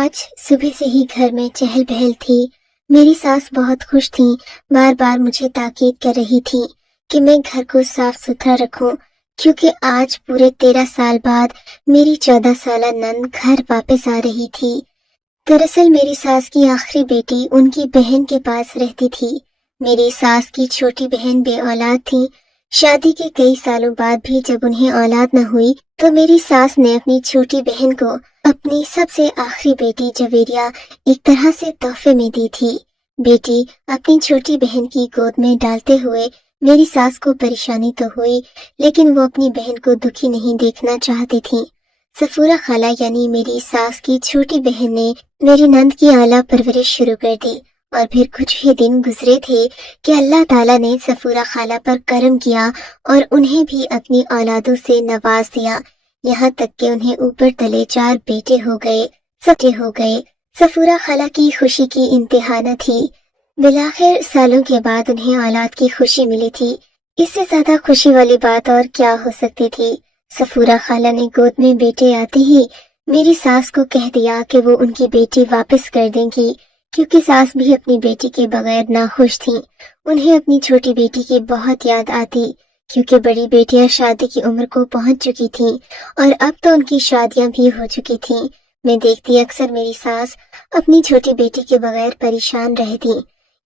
آج صبح سے ہی گھر میں چہل پہل تھی۔ میری ساس بہت خوش تھی، بار بار مجھے تاکید کر رہی تھی کہ میں گھر کو صاف ستھرا رکھوں، کیونکہ آج پورے 13 سال بعد میری 14 سالہ نند گھر واپس آ رہی تھی۔ دراصل میری ساس کی آخری بیٹی ان کی بہن کے پاس رہتی تھی۔ میری ساس کی چھوٹی بہن بے اولاد تھی۔ شادی کے کئی سالوں بعد بھی جب انہیں اولاد نہ ہوئی تو میری ساس نے اپنی چھوٹی بہن کو اپنی سب سے آخری بیٹی جویریہ ایک طرح سے تحفے میں دی تھی۔ بیٹی اپنی چھوٹی بہن کی گود میں ڈالتے ہوئے میری ساس کو پریشانی تو ہوئی، لیکن وہ اپنی بہن کو دکھی نہیں دیکھنا چاہتی تھی۔ سفورہ خالہ یعنی میری ساس کی چھوٹی بہن نے میری نند کی اعلیٰ پرورش شروع کر دی، اور پھر کچھ ہی دن گزرے تھے کہ اللہ تعالیٰ نے سفورہ خالہ پر کرم کیا اور انہیں بھی اپنی اولادوں سے نواز دیا، یہاں تک کہ انہیں اوپر تلے 4 بیٹے ہو گئے۔ سفورہ خالہ کی خوشی کی انتہا نہ تھی۔ بالآخر سالوں کے بعد انہیں اولاد کی خوشی ملی تھی۔ اس سے زیادہ خوشی والی بات اور کیا ہو سکتی تھی۔ سفورہ خالہ نے گود میں بیٹے آتے ہی میری ساس کو کہہ دیا کہ وہ ان کی بیٹی واپس کر دیں گی، کیونکہ ساس بھی اپنی بیٹی کے بغیر ناخوش تھیں۔ انہیں اپنی چھوٹی بیٹی کی بہت یاد آتی، کیونکہ بڑی بیٹیاں شادی کی عمر کو پہنچ چکی تھیں اور اب تو ان کی شادیاں بھی ہو چکی تھیں۔ میں دیکھتی اکثر میری ساس اپنی چھوٹی بیٹی کے بغیر پریشان رہتی،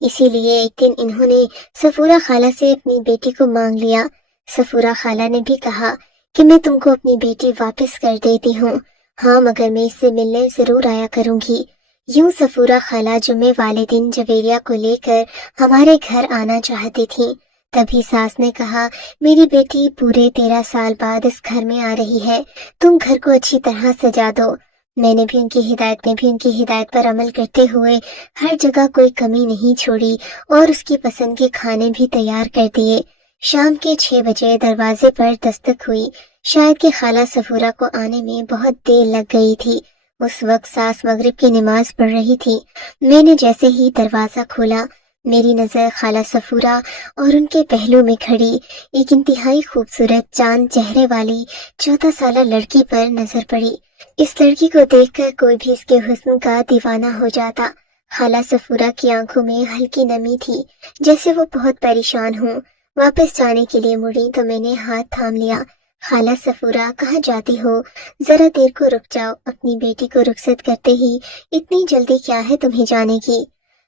اسی لیے ایک دن انہوں نے سفورہ خالہ سے اپنی بیٹی کو مانگ لیا۔ سفورہ خالہ نے بھی کہا کہ میں تم کو اپنی بیٹی واپس کر دیتی ہوں، ہاں مگر میں اس سے ملنے ضرور آیا کروں گی۔ یوں سفورہ خالہ جمعے والے دن جویریہ کو لے کر ہمارے گھر آنا چاہتی تھی۔ تبھی ساس نے کہا، میری بیٹی پورے 13 سال بعد اس گھر میں آ رہی ہے، تم گھر کو اچھی طرح سجا دو۔ میں نے بھی ان کی ہدایت پر عمل کرتے ہوئے ہر جگہ کوئی کمی نہیں چھوڑی اور اس کی پسند کے کھانے بھی تیار کر دیے۔ شام کے 6 بجے دروازے پر دستک ہوئی، شاید کہ خالہ سفورہ کو آنے میں بہت دیر لگ گئی تھی۔ اس وقت ساس مغرب کی نماز پڑھ رہی تھی۔ میں نے جیسے ہی دروازہ کھولا، میری نظر خالہ سفورہ اور ان کے پہلو میں کھڑی ایک انتہائی خوبصورت چاند چہرے والی 14 سالہ لڑکی پر نظر پڑی۔ اس لڑکی کو دیکھ کر کوئی بھی اس کے حسن کا دیوانہ ہو جاتا۔ خالہ سفورہ کی آنکھوں میں ہلکی نمی تھی، جیسے وہ بہت پریشان ہوں۔ واپس جانے کے لیے مڑی تو میں نے ہاتھ تھام لیا۔ خالہ سفورہ، کہاں جاتی ہو؟ ذرا دیر کو رک جاؤ، اپنی بیٹی کو رخصت کرتے ہی اتنی جلدی کیا ہے تمہیں جانے کی؟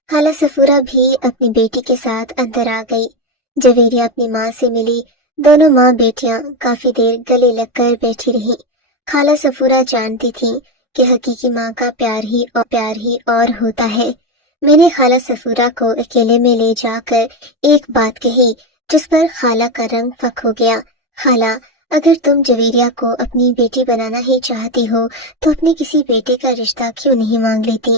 خالہ سفورہ بھی اپنی بیٹی کے ساتھ اندر آ گئی۔ جویریہ اپنی ماں سے ملی۔ دونوں ماں بیٹیاں کافی دیر گلے لگ کر بیٹھی رہیں۔ خالہ سفورہ جانتی تھی کہ حقیقی ماں کا پیار ہی اور ہوتا ہے۔ میں نے خالہ سفورہ کو اکیلے میں لے جا کر ایک بات کہی، جس پر خالہ کا رنگ فک ہو گیا۔ خالہ، اگر تم جویریہ کو اپنی بیٹی بنانا ہی چاہتی ہو تو اپنے کسی بیٹے کا رشتہ کیوں نہیں مانگ لیتی؟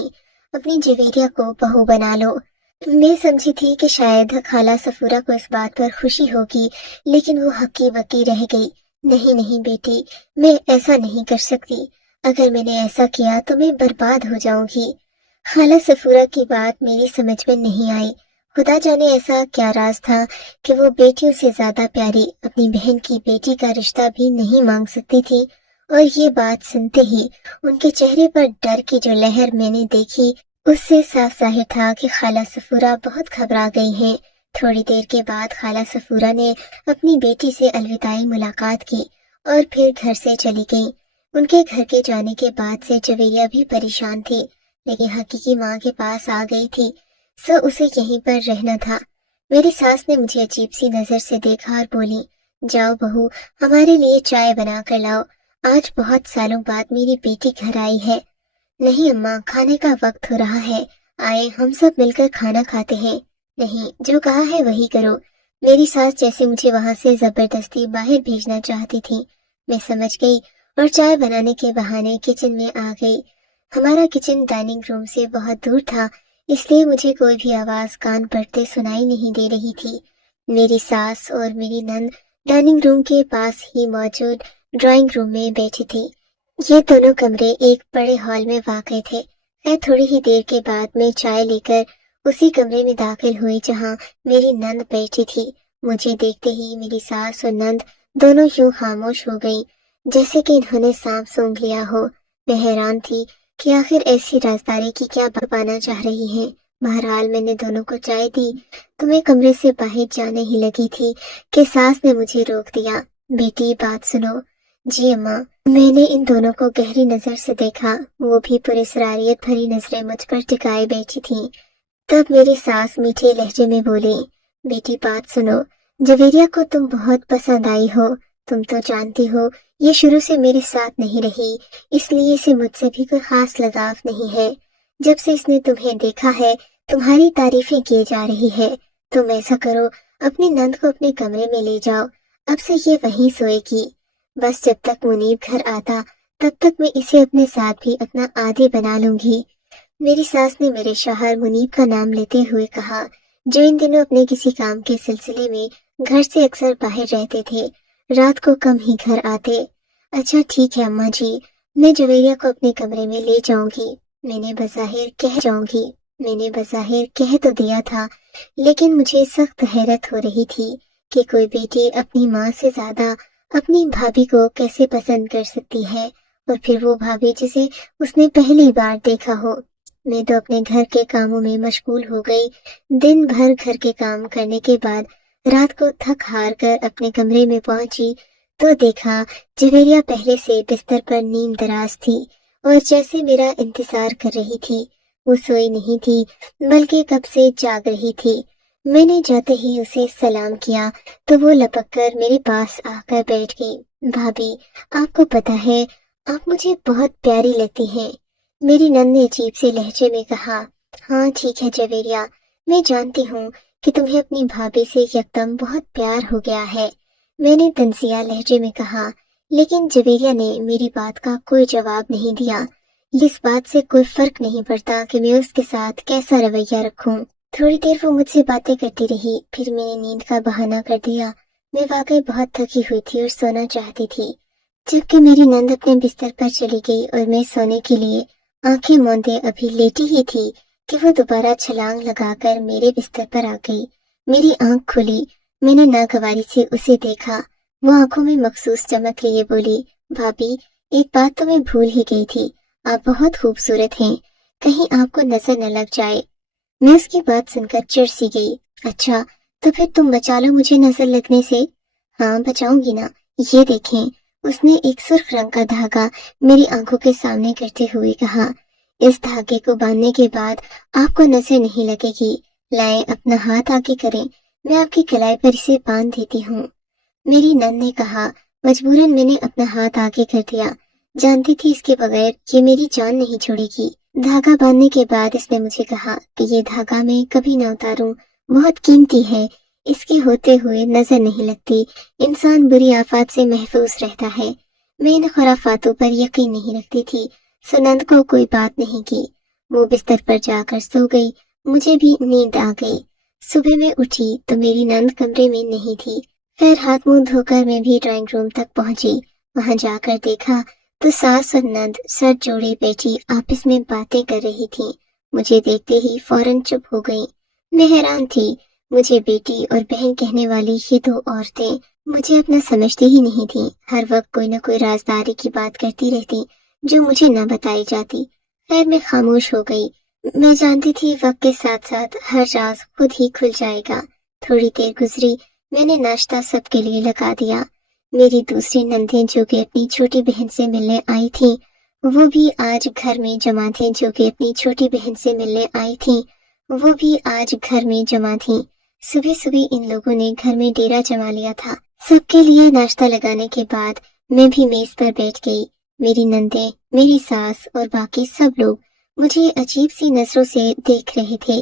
اپنی جویریہ کو بہو بنا لو۔ میں سمجھی تھی کہ شاید خالہ سفورہ کو اس بات پر خوشی ہوگی، لیکن وہ ہکی بکی رہ گئی۔ نہیں بیٹی، میں ایسا نہیں کر سکتی۔ اگر میں نے ایسا کیا تو میں برباد ہو جاؤں گی۔ خالہ سفورہ کی بات میری سمجھ میں نہیں آئی۔ خدا جانے ایسا کیا راز تھا کہ وہ بیٹیوں سے زیادہ پیاری اپنی بہن کی بیٹی کا رشتہ بھی نہیں مانگ سکتی تھی، اور یہ بات سنتے ہی ان کے چہرے پر ڈر کی جو لہر میں نے دیکھی، اس سے صاف ظاہر تھا کہ خالہ سفورہ بہت گھبرا گئی ہیں۔ تھوڑی دیر کے بعد خالہ سفورہ نے اپنی بیٹی سے الوداعی ملاقات کی اور پھر گھر سے چلی گئیں۔ ان کے گھر کے جانے کے بعد سے جویریہ بھی پریشان تھی، لیکن حقیقی ماں کے پاس آ گئی تھی، سو اسے یہیں پر رہنا تھا۔ میری ساس نے مجھے عجیب سی نظر سے دیکھا اور بولی، جاؤ بہو، ہمارے لیے چائے بنا کر لاؤ، آج بہت سالوں بعد میری بیٹی گھر آئی ہے۔ نہیں اماں، کھانے کا وقت ہو رہا ہے، آئے ہم سب مل کر کھانا کھاتے ہیں۔ نہیں، جو کہا ہے وہی کرو۔ میری ساس جیسے مجھے وہاں سے زبردستی باہر بھیجنا چاہتی تھی۔ میں سمجھ گئی اور چائے بنانے کے بہانے کچن میں آ گئی۔ ہمارا کچن ڈائننگ روم سے بہت دور تھا، اس لیے مجھے کوئی بھی آواز کان پڑتے سنائی نہیں دے رہی تھی۔ میری ساس اور میری نند ڈائننگ روم کے پاس ہی موجود ڈرائنگ روم میں بیٹھی تھی۔ یہ دونوں کمرے ایک بڑے ہال میں واقع تھے۔ تھوڑی ہی دیر کے بعد میں چائے لے کر اسی کمرے میں داخل ہوئی جہاں میری نند بیٹھی تھی۔ مجھے دیکھتے ہی میری ساس اور نند دونوں یوں خاموش ہو گئیں، جیسے کہ انہوں نے سانپ سونگھ لیا ہو۔ میں حیران تھی کہ آخر ایسی رازداری کی کیا پانا چاہ رہی ہیں۔ بہرحال میں نے دونوں کو چائے دی تو میں کمرے سے باہر جانے ہی لگی تھی کہ ساس نے مجھے روک دیا۔ بیٹی بات سنو۔ جی اماں۔ میں نے ان دونوں کو گہری نظر سے دیکھا، وہ بھی پراسراریت بھری نظریں مجھ پر ٹکائے بیٹھی تھیں۔ تب میری ساس میٹھے لہجے میں بولی، بیٹی بات سنو، جویریہ کو تم بہت پسند آئی ہو، تم تو جانتی ہو یہ شروع سے میرے ساتھ نہیں رہی، اس لیے اسے مجھ سے بھی کوئی خاص لگاؤ نہیں ہے۔ جب سے اس نے تمہیں دیکھا ہے تمہاری تعریفیں کیے جا رہی ہے۔ تم ایسا کرو، اپنی نند کو اپنے کمرے میں لے جاؤ، اب سے یہ وہیں سوئے گی۔ بس جب تک منیب گھر آتا تب تک میں اسے اپنے ساتھ بھی اپنا عادی بنا لوں گی۔ میری ساس نے میرے شوہر منیب کا نام لیتے ہوئے کہا، جو ان دنوں اپنے کسی کام کے سلسلے میں گھر سے اکثر باہر رہتے تھے، رات کو کم ہی گھر آتے۔ اچھا ٹھیک ہے اماں جی، میں جویریہ کو اپنے کمرے میں لے جاؤں گی۔ میں نے بظاہر کہہ تو دیا تھا، لیکن مجھے سخت حیرت ہو رہی تھی کہ کوئی بیٹی اپنی ماں سے زیادہ اپنی بھابھی کو کیسے پسند کر سکتی ہے، اور پھر وہ بھابھی جسے اس نے پہلی بار دیکھا ہو۔ میں تو اپنے گھر کے کاموں میں مشغول ہو گئی۔ دن بھر گھر کے کام کرنے کے بعد رات کو تھک ہار کر اپنے کمرے میں پہنچی تو دیکھا جویریہ پہلے سے بستر پر نیم دراز تھی اور جیسے میرا انتظار کر رہی تھی۔ وہ سوئی نہیں تھی بلکہ کب سے جاگ رہی تھی۔ میں نے جاتے ہی اسے سلام کیا تو وہ لپک کر میرے پاس آ کر بیٹھ گئی۔ بھابھی، آپ کو پتہ ہے آپ مجھے بہت پیاری لگتی ہیں، میری نند نے عجیب سے لہجے میں کہا۔ ہاں ٹھیک ہے جویریہ، میں جانتی ہوں کہ تمہیں اپنی بھابھی سے یکدم بہت پیار ہو گیا ہے، میں نے طنزیہ لہجے میں کہا، لیکن جویریہ نے میری بات کا کوئی جواب نہیں دیا۔ اس بات سے کوئی فرق نہیں پڑتا کہ میں اس کے ساتھ کیسا رویہ رکھوں۔ تھوڑی دیر وہ مجھ سے باتیں کرتی رہی، پھر میں نے نیند کا بہانہ کر دیا۔ میں واقعی بہت تھکی ہوئی تھی اور سونا چاہتی تھی، جبکہ میری نند اپنے بستر پر چلی گئی اور میں سونے کے لیے آنکھیں موندے ابھی لیٹی ہی تھی کہ وہ دوبارہ چھلانگ لگا کر میرے بستر پر آ گئی۔ میری آنکھ کھلی، میں نے ناگواری سے اسے دیکھا۔ وہ آنکھوں میں مخصوص چمک لیے بولی، بھابھی ایک بات تو میں بھول ہی گئی تھی، آپ بہت خوبصورت ہیں، کہیں آپ کو نظر نہ لگ جائے۔ میں اس کی بات سن کر چڑ سی گئی۔ اچھا تو پھر تم بچا لو مجھے نظر لگنے سے۔ ہاں بچاؤں گی نا، یہ دیکھیں، اس نے ایک سرخ رنگ کا دھاگا میری آنکھوں کے سامنے کرتے ہوئے کہا، اس دھاگے کو باندھنے کے بعد آپ کو نظر نہیں لگے گی، لائیں اپنا ہاتھ آگے کریں، میں آپ کی کلائی پر اسے باندھ دیتی ہوں۔ میری نند نے کہا۔ مجبوراً میں نے اپنا ہاتھ آگے کر دیا، جانتی تھی اس کے بغیر یہ میری جان نہیں چھوڑے گی۔ دھاگا باندھنے کے بعد اس نے مجھے کہا کہ یہ دھاگا میں کبھی نہ اتاروں، بہت قیمتی ہے، اس کے ہوتے ہوئے نظر نہیں لگتی، انسان بری آفات سے محفوظ رہتا ہے۔ میں ان خرافاتوں پر یقین نہیں رکھتی تھی، سو نند کو کوئی بات نہیں کی، وہ بستر پر جا کر سو گئی۔ مجھے بھی نیند آ گئی۔ صبح میں اٹھی تو میری نند کمرے میں نہیں تھی۔ خیر ہاتھ منہ دھو کر میں بھی ڈرائنگ روم تک پہنچی۔ وہاں جا کر دیکھا تو ساس اور نند سر جوڑے بیٹھی آپس میں باتیں کر رہی تھیں۔ مجھے دیکھتے ہی فوراً چپ ہو گئیں۔ میں حیران تھی، مجھے بیٹی اور بہن کہنے والی یہ دو عورتیں مجھے اپنا سمجھتی ہی نہیں تھیں، ہر وقت کوئی نہ کوئی رازداری کی بات کرتی رہتی جو مجھے نہ بتائی جاتی۔ خیر میں خاموش ہو گئی، میں جانتی تھی وقت کے ساتھ ساتھ ہر راز خود ہی کھل جائے گا۔ تھوڑی دیر گزری، میں نے ناشتہ سب کے لیے لگا دیا۔ میری دوسری نندیں جو کہ اپنی چھوٹی بہن سے ملنے آئی تھیں، وہ بھی آج گھر میں جمع تھیں، جو کہ اپنی چھوٹی بہن سے ملنے آئی تھیں، وہ بھی آج گھر میں جمع تھیں۔ صبح صبح ان لوگوں نے گھر میں ڈیرا جما لیا تھا۔ سب کے لیے ناشتہ لگانے کے بعد میں بھی میز پر بیٹھ گئی۔ میری نندیں، میری ساس اور باقی سب لوگ مجھے عجیب سی نظروں سے دیکھ رہے تھے۔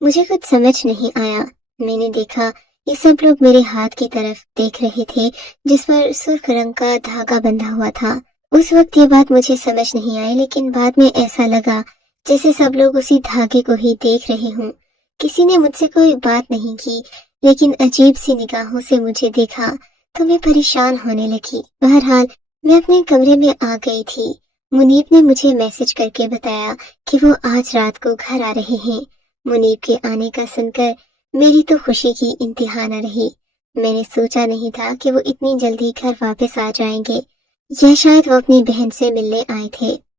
مجھے کچھ سمجھ نہیں آیا۔ میں نے دیکھا یہ سب لوگ میرے ہاتھ کی طرف دیکھ رہے تھے جس پر سرخ رنگ کا دھاگا بندھا ہوا تھا۔ اس وقت یہ بات مجھے سمجھ نہیں آئی، لیکن بعد میں ایسا لگا جیسے سب لوگ اسی دھاگے کو ہی دیکھ رہے ہوں۔ کسی نے مجھ سے کوئی بات نہیں کی، لیکن عجیب سی نگاہوں سے مجھے دیکھا تو میں پریشان ہونے لگی۔ بہرحال میں اپنے کمرے میں آ گئی تھی۔ منیب نے مجھے میسج کر کے بتایا کہ وہ آج رات کو گھر آ رہے ہیں۔ منیب کے آنے کا سن کر میری تو خوشی کی انتہا نہ رہی۔ میں نے سوچا نہیں تھا کہ وہ اتنی جلدی گھر واپس آ جائیں گے، یا شاید وہ اپنی بہن سے ملنے آئے تھے۔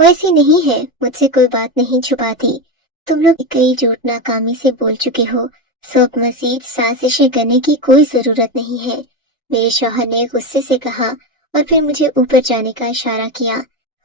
وہ ایسی نہیں ہے، مجھ سے کوئی بات نہیں چھپاتی۔ تم لوگ کئی جھوٹ ناکامی سے بول چکے ہو، سو اب مزید سازشیں کرنے کی کوئی ضرورت نہیں ہے، میرے شوہر نے غصے سے کہا اور پھر مجھے اوپر جانے کا اشارہ کیا۔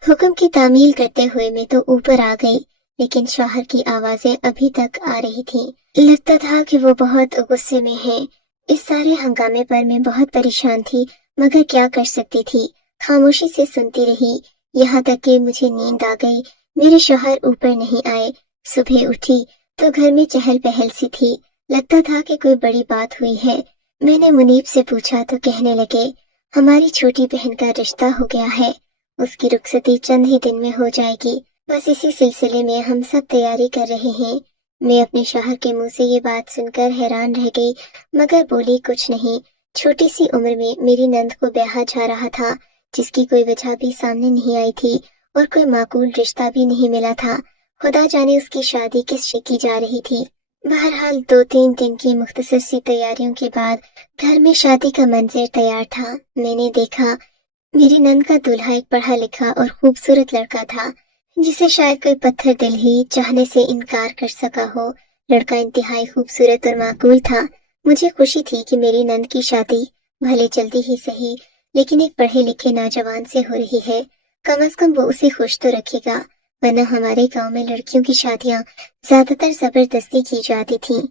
حکم کی تعمیل کرتے ہوئے میں تو اوپر آ گئی، لیکن شوہر کی آوازیں ابھی تک آ رہی تھیں۔ لگتا تھا کہ وہ بہت غصے میں ہیں۔ اس سارے ہنگامے پر میں بہت پریشان تھی، مگر کیا کر سکتی تھی؟ خاموشی سے سنتی رہی، یہاں تک کہ مجھے نیند آ گئی۔ میرے شوہر اوپر نہیں آئے۔ صبح اٹھی تو گھر میں چہل پہل سی تھی، لگتا تھا کہ کوئی بڑی بات ہوئی ہے۔ میں نے منیب سے پوچھا تو کہنے لگے، ہماری چھوٹی بہن کا رشتہ ہو گیا ہے، اس کی رخصتی چند ہی دن میں ہو جائے گی، بس اسی سلسلے میں ہم سب تیاری کر رہے ہیں۔ میں اپنے شوہر کے منہ سے یہ بات سن کر حیران رہ گئی، مگر بولی کچھ نہیں۔ چھوٹی سی عمر میں میری نند کو بیاہا جا رہا تھا، جس کی کوئی وجہ بھی سامنے نہیں آئی تھی اور کوئی معقول رشتہ بھی نہیں ملا تھا۔ خدا جانے اس کی شادی کس سے کی جا رہی تھی۔ بہرحال 2-3 دن کی مختصر سی تیاریوں کے بعد گھر میں شادی کا منظر تیار تھا۔ میں نے دیکھا میری نند کا دولہا ایک پڑھا لکھا اور خوبصورت لڑکا تھا، جسے شاید کوئی پتھر دل ہی چاہنے سے انکار کر سکا ہو۔ لڑکا انتہائی خوبصورت اور معقول تھا۔ مجھے خوشی تھی کہ میری نند کی شادی بھلے جلدی ہی صحیح لیکن ایک پڑھے لکھے نوجوان سے ہو رہی ہے، کم از کم وہ اسے خوش تو رکھے گا، ورنہ ہمارے گاؤں میں لڑکیوں کی شادیاں زیادہ تر زبردستی کی جاتی تھیں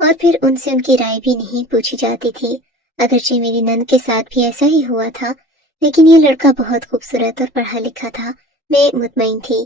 اور پھر ان سے ان کی رائے بھی نہیں پوچھی جاتی تھی۔ اگرچہ میری نند کے ساتھ بھی ایسا ہی ہوا تھا، لیکن یہ لڑکا بہت خوبصورت اور پڑھا لکھا تھا۔ میں مطمئن تھی۔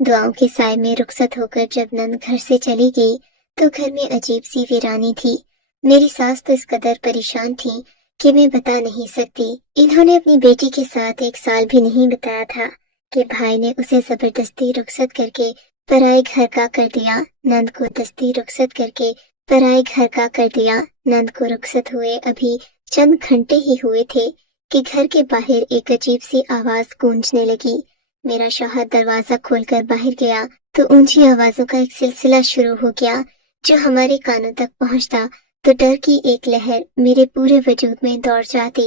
دعاؤں کے سائے میں رخصت ہو کر جب نند گھر سے چلی گئی تو گھر میں عجیب سی ویرانی تھی۔ میری ساس تو اس قدر پریشان تھی کہ میں بتا نہیں سکتی۔ انہوں نے اپنی بیٹی کے ساتھ 1 سال بھی نہیں بتایا تھا کہ بھائی نے اسے زبردستی رخصت کر کے پرائے گھر کا کر دیا۔ نند کو دستی رخصت کر کے پرائے گھر کا کر دیا۔ نند کو رخصت ہوئے ابھی چند گھنٹے ہی ہوئے تھے کہ گھر کے باہر ایک عجیب سی آواز گونجنے لگی۔ میرا شوہر دروازہ کھول کر باہر گیا تو اونچی آوازوں کا ایک سلسلہ شروع ہو گیا جو ہمارے کانوں تک پہنچتا تو ڈر کی ایک لہر میرے پورے وجود میں دوڑ جاتی۔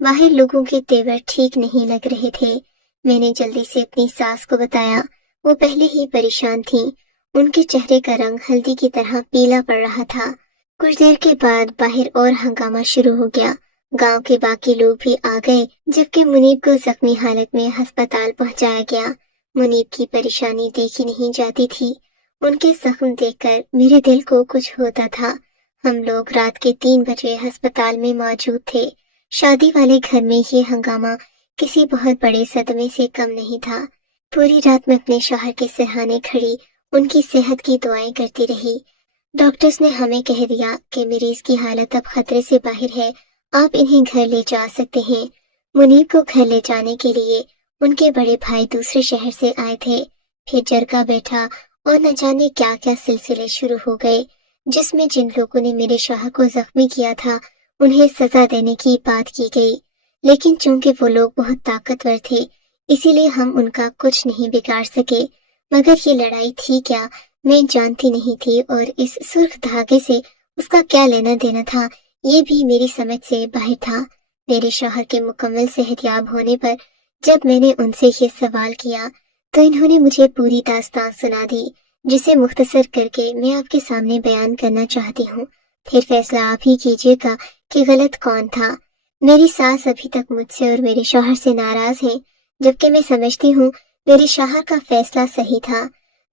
باہر لوگوں کے تیور ٹھیک نہیں لگ رہے تھے۔ میں نے جلدی سے اپنی ساس کو بتایا۔ وہ پہلے ہی پریشان تھیں، ان کے چہرے کا رنگ ہلدی کی طرح پیلا پڑ رہا تھا۔ کچھ دیر کے بعد باہر اور ہنگامہ شروع ہو گیا۔ گاؤں کے باقی لوگ بھی آ گئے، جبکہ منیب کو زخمی حالت میں ہسپتال پہنچایا گیا۔ منیب کی پریشانی دیکھی نہیں جاتی تھی، ان کے زخم دیکھ کر میرے دل کو کچھ ہوتا تھا۔ ہم لوگ رات کے 3 بجے ہسپتال میں موجود تھے۔ شادی والے گھر میں یہ ہنگامہ کسی بہت بڑے صدمے سے کم نہیں تھا۔ پوری رات میں اپنے شوہر کے سرہانے کھڑی ان کی صحت کی دعائیں کرتی رہی۔ ڈاکٹرز نے ہمیں کہہ دیا کہ مریض کی حالت اب خطرے سے باہر ہے، آپ انہیں گھر لے جا سکتے ہیں۔ منیب کو گھر لے جانے کے لیے ان کے بڑے بھائی دوسرے شہر سے آئے تھے۔ پھر جرگہ بیٹھا اور نہ جانے کیا کیا سلسلے شروع ہو گئے، جس میں جن لوگوں نے میرے شوہر کو زخمی کیا تھا انہیں سزا دینے کی بات کی گئی، لیکن چونکہ وہ لوگ بہت طاقتور تھے اسی لیے ہم ان کا کچھ نہیں بگاڑ سکے۔ مگر یہ لڑائی تھی کیا، میں جانتی نہیں تھی، اور اس سرخ دھاگے سے اس کا کیا لینا دینا تھا یہ بھی میری سمجھ سے باہر تھا۔ میرے شوہر کے مکمل صحت یاب ہونے پر جب میں نے ان سے یہ سوال کیا تو انہوں نے مجھے پوری داستان سنا دی، جسے مختصر کر کے میں آپ کے سامنے بیان کرنا چاہتی ہوں۔ پھر فیصلہ آپ ہی کیجیے گا کہ غلط کون تھا۔ میری ساس ابھی تک مجھ سے اور میرے شوہر سے ناراض ہیں، جبکہ میں سمجھتی ہوں میرے شوہر کا فیصلہ صحیح تھا۔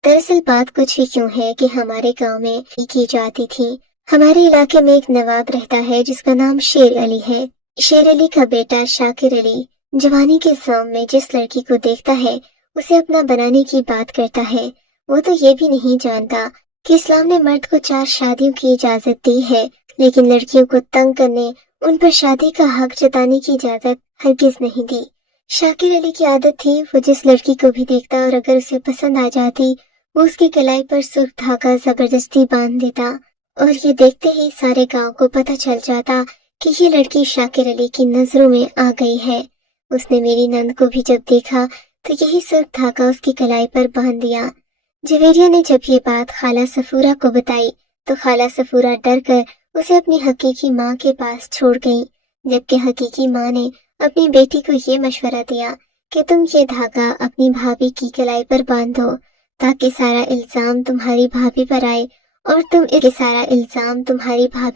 دراصل بات کچھ ہی کیوں ہے کہ ہمارے گاؤں میں کی جاتی تھی۔ ہمارے علاقے میں ایک نواب رہتا ہے جس کا نام شیر علی ہے۔ شیر علی کا بیٹا شاکر علی جوانی کے سوم میں جس لڑکی کو دیکھتا ہے اسے اپنا بنانے کی بات کرتا ہے۔ وہ تو یہ بھی نہیں جانتا کہ اسلام نے مرد کو 4 شادیوں کی اجازت دی ہے، لیکن لڑکیوں کو تنگ کرنے، ان پر شادی کا حق جتانے کی اجازت ہرگز نہیں دی۔ شاکر علی کی عادت تھی وہ جس لڑکی کو بھی دیکھتا اور اگر اسے پسند آ جاتی وہ اس کی کلائی پر سرخ دھاگا زبردستی باندھ دیتا، اور یہ دیکھتے ہی سارے گاؤں کو پتہ چل جاتا کہ یہ لڑکی شاکر علی کی نظروں میں آ گئی ہے۔ اس نے میری نند کو بھی جب دیکھا تو یہی سرخ دھاگا اس کی کلائی پر باندھ دیا۔ جویریہ نے جب یہ بات خالہ صفورہ کو بتائی تو خالہ صفورہ ڈر کر اسے اپنی حقیقی ماں کے پاس چھوڑ گئیں، جبکہ حقیقی ماں نے اپنی بیٹی کو یہ مشورہ دیا کہ تم یہ دھاگا اپنی بھابھی کی کلائی پر باندھو تاکہ سارا الزام تمہاری بھابھی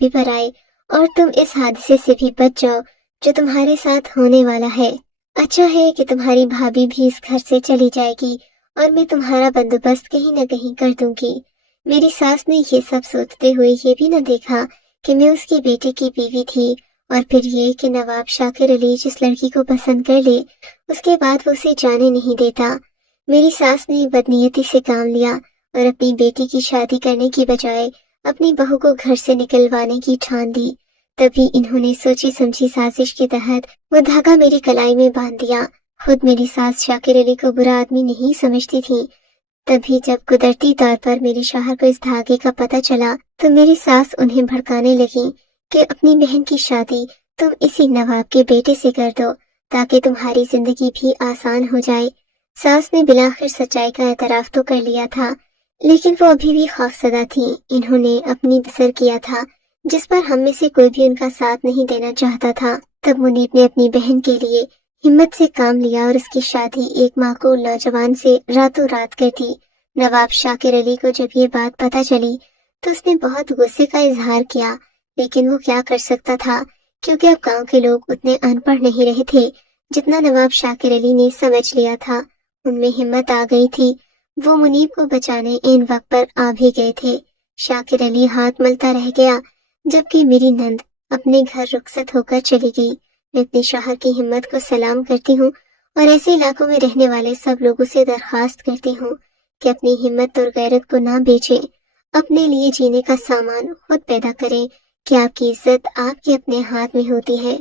پر آئے اور تم اس حادثے سے بھی بچ جاؤ جو تمہارے ساتھ ہونے والا ہے۔ اچھا ہے کہ تمہاری بھابھی بھی اس گھر سے چلی جائے گی اور میں تمہارا بندوبست کہیں نہ کہیں کر دوں گی۔ میری ساس نے یہ سب سوچتے ہوئے یہ بھی نہ دیکھا کہ میں اس کی بیٹی کی بیوی تھی، اور پھر یہ کہ نواب شاکر علی جس لڑکی کو پسند کر لے اس کے بعد وہ اسے جانے نہیں دیتا۔ میری ساس نے بدنیتی سے کام لیا اور اپنی بیٹی کی شادی کرنے کی بجائے اپنی بہو کو گھر سے نکلوانے کی ٹھان دی۔ تبھی انہوں نے سوچی سمجھی سازش کے تحت وہ دھاگا میری کلائی میں باندھ دیا۔ خود میری ساس شاکر علی کو برا آدمی نہیں سمجھتی تھی، تبھی جب قدرتی طور پر میری شوہر کو اس دھاگے کا پتہ چلا تو میری ساس انہیں بھڑکانے لگی کہ اپنی بہن کی شادی تم اسی نواب کے بیٹے سے کر دو تاکہ تمہاری زندگی بھی آسان ہو جائے۔ ساس نے بلاخر سچائی کا اعتراف تو کر لیا تھا، لیکن وہ ابھی بھی خوفزدہ تھیں۔ انہوں نے اپنی بسر کیا تھا جس پر ہم میں سے کوئی بھی ان کا ساتھ نہیں دینا چاہتا تھا۔ تب منیب نے اپنی بہن کے لیے ہمت سے کام لیا اور اس کی شادی ایک معقول نوجوان سے راتوں رات کر دی۔ نواب شاکر علی کو جب یہ بات پتہ چلی تو اس نے بہت غصے کا اظہار کیا، لیکن وہ کیا کر سکتا تھا کیونکہ اب گاؤں کے لوگ اتنے ان پڑھ نہیں رہے تھے جتنا نواب شاکر علی نے سمجھ لیا تھا۔ ان میں ہمت آ گئی تھی، وہ منیب کو بچانے ان وقت پر آ بھی گئے تھے۔ شاکر علی ہاتھ ملتا رہ گیا جبکہ میری نند اپنے گھر رخصت ہو کر چلی گئی۔ میں اپنے شوہر کی ہمت کو سلام کرتی ہوں اور ایسے علاقوں میں رہنے والے سب لوگوں سے درخواست کرتی ہوں کہ اپنی ہمت اور غیرت کو نہ بیچیں، اپنے لیے جینے کا سامان خود پیدا کریں کہ آپ کی عزت آپ کے اپنے ہاتھ میں ہوتی ہے۔